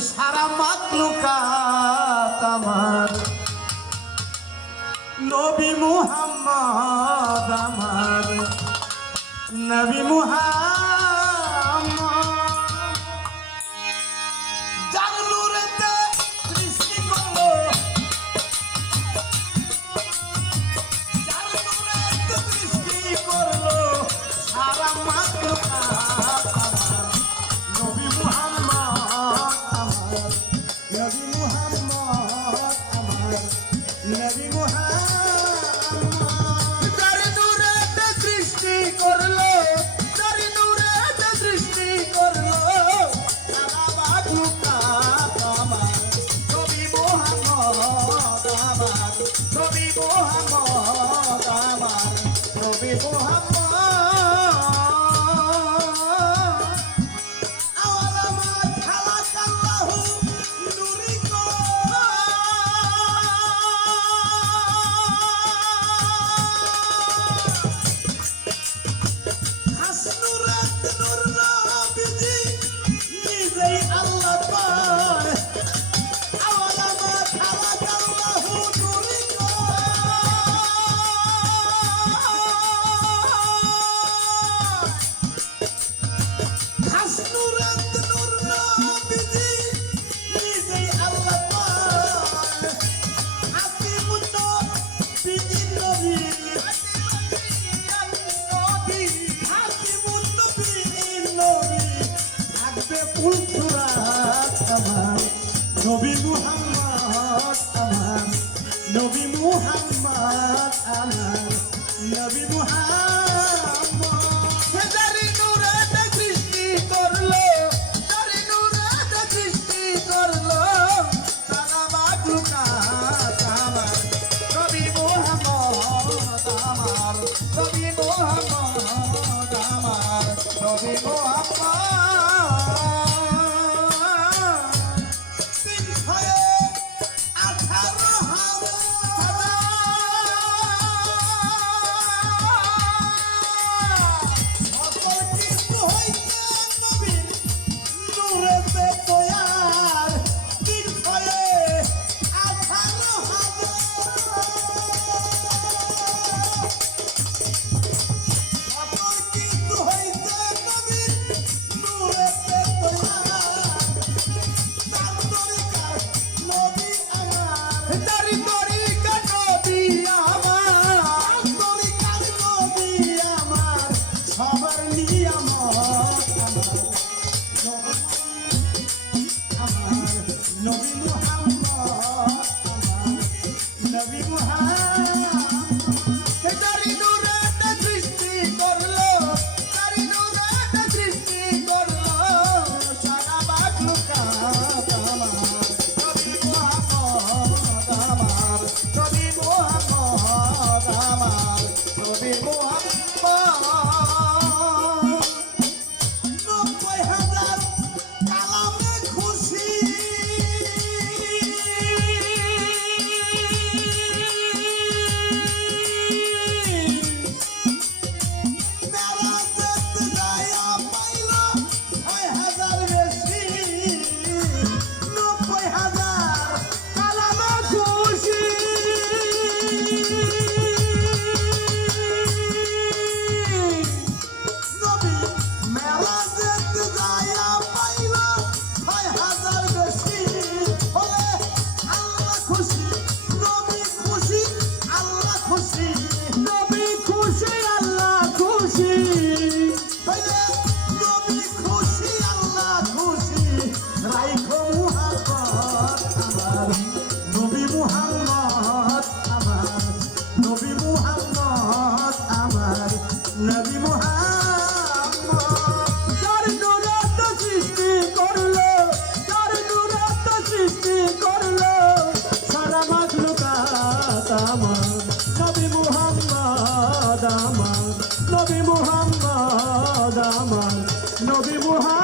সারা মাতলুকাত আমার। নবী মুহাম্মদ আমার। নবী মুহাম্মদ নবী মোহাম্মদ নবী মুহাম্মদ আমার নবী মুহাম্মদ নবী মুহাম্মদ